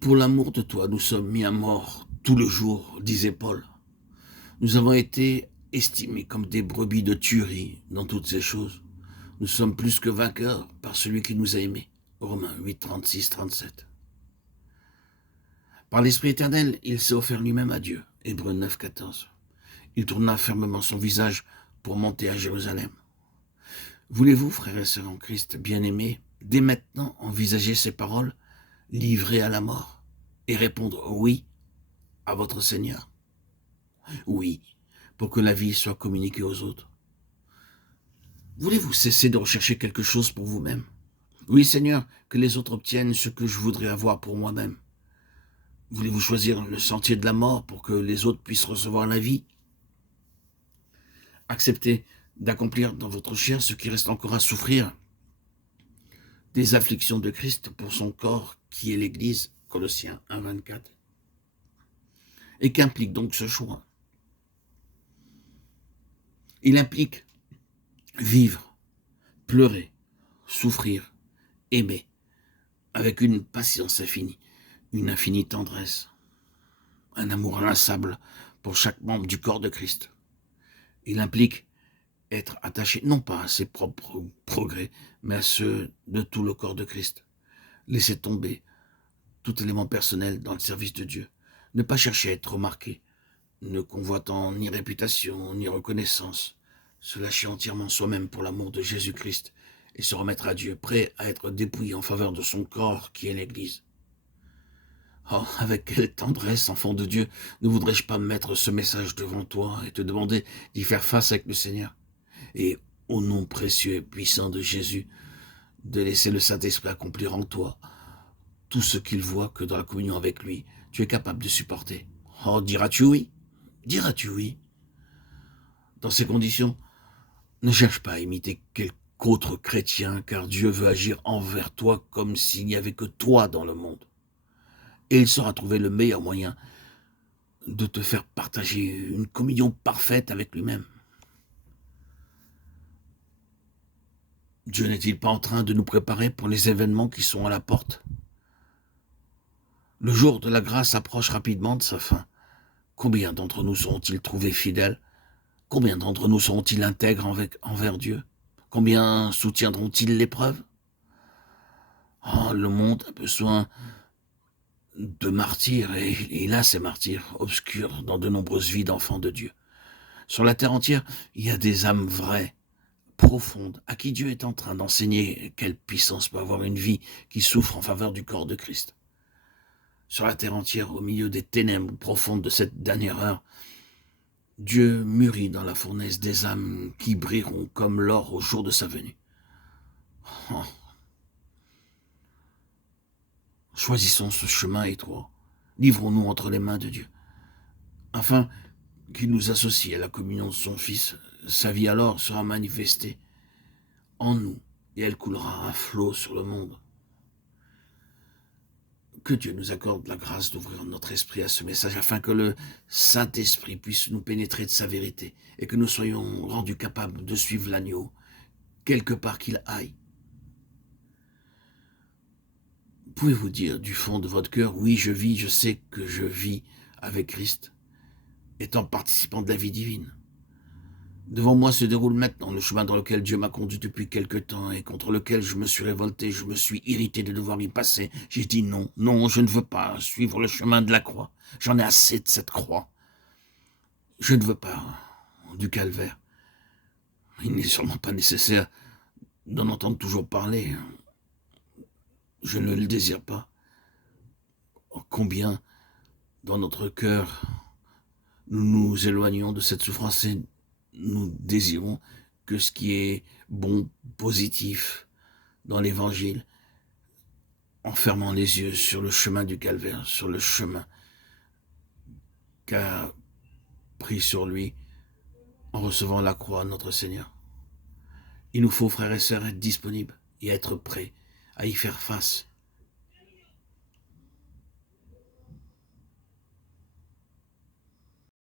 Pour l'amour de toi, nous sommes mis à mort tout le jour, disait Paul. Nous avons été estimés comme des brebis de tuerie dans toutes ces choses. Nous sommes plus que vainqueurs par celui qui nous a aimés. Romains 8, 36, 37. Par l'Esprit éternel, il s'est offert lui-même à Dieu. Hébreux 9, 14. Il tourna fermement son visage pour monter à Jérusalem. Voulez-vous, frères et sœurs en Christ bien-aimés, dès maintenant envisager ces paroles, livrées à la mort, et répondre oui à votre Seigneur? Oui, pour que la vie soit communiquée aux autres. Voulez-vous cesser de rechercher quelque chose pour vous-même? Oui, Seigneur, que les autres obtiennent ce que je voudrais avoir pour moi-même. Voulez-vous choisir le sentier de la mort pour que les autres puissent recevoir la vie? Acceptez d'accomplir dans votre chair ce qui reste encore à souffrir, des afflictions de Christ pour son corps qui est l'Église, Colossiens 1, 24. Et qu'implique donc ce choix? Il implique vivre, pleurer, souffrir, aimer, avec une patience infinie, une infinie tendresse, un amour inlassable pour chaque membre du corps de Christ. Il implique être attaché non pas à ses propres progrès, mais à ceux de tout le corps de Christ. Laisser tomber tout élément personnel dans le service de Dieu. Ne pas chercher à être remarqué, ne convoitant ni réputation, ni reconnaissance. Se lâcher entièrement soi-même pour l'amour de Jésus-Christ et se remettre à Dieu, prêt à être dépouillé en faveur de son corps qui est l'Église. Oh, avec quelle tendresse, enfant de Dieu, ne voudrais-je pas mettre ce message devant toi et te demander d'y faire face avec le Seigneur? Et au nom précieux et puissant de Jésus, de laisser le Saint-Esprit accomplir en toi tout ce qu'il voit que dans la communion avec lui, tu es capable de supporter. Oh, diras-tu oui? Diras-tu oui? Dans ces conditions, ne cherche pas à imiter quelque autre chrétien, car Dieu veut agir envers toi comme s'il n'y avait que toi dans le monde. Et il saura trouver le meilleur moyen de te faire partager une communion parfaite avec lui-même. Dieu n'est-il pas en train de nous préparer pour les événements qui sont à la porte? Le jour de la grâce approche rapidement de sa fin. Combien d'entre nous seront-ils trouvés fidèles? Combien d'entre nous seront-ils intègres envers Dieu? Combien soutiendront-ils l'épreuve? Oh, le monde a besoin de martyrs, et il a ces martyrs obscurs dans de nombreuses vies d'enfants de Dieu. Sur la terre entière, il y a des âmes vraies, profondes, à qui Dieu est en train d'enseigner quelle puissance peut avoir une vie qui souffre en faveur du corps de Christ. Sur la terre entière, au milieu des ténèbres profondes de cette dernière heure, Dieu mûrit dans la fournaise des âmes qui brilleront comme l'or au jour de sa venue. Oh. Choisissons ce chemin étroit. Livrons-nous entre les mains de Dieu, afin qu'il nous associe à la communion de son Fils. Sa vie alors sera manifestée en nous, et elle coulera à flot sur le monde. Que Dieu nous accorde la grâce d'ouvrir notre esprit à ce message, afin que le Saint-Esprit puisse nous pénétrer de sa vérité, et que nous soyons rendus capables de suivre l'agneau, quelque part qu'il aille. Pouvez-vous dire du fond de votre cœur, oui, je sais que je vis avec Christ, étant participant de la vie divine? Devant moi se déroule maintenant le chemin dans lequel Dieu m'a conduit depuis quelque temps et contre lequel je me suis révolté, je me suis irrité de devoir y passer. J'ai dit non, non, je ne veux pas suivre le chemin de la croix. J'en ai assez de cette croix. Je ne veux pas du calvaire. Il n'est sûrement pas nécessaire d'en entendre toujours parler. Je ne le désire pas. Oh, combien dans notre cœur nous nous éloignons de cette souffrance et nous désirons que ce qui est bon, positif dans l'Évangile, en fermant les yeux sur le chemin du calvaire, sur le chemin qu'a pris sur lui en recevant la croix notre Seigneur. Il nous faut, frères et sœurs, être disponibles et être prêts à y faire face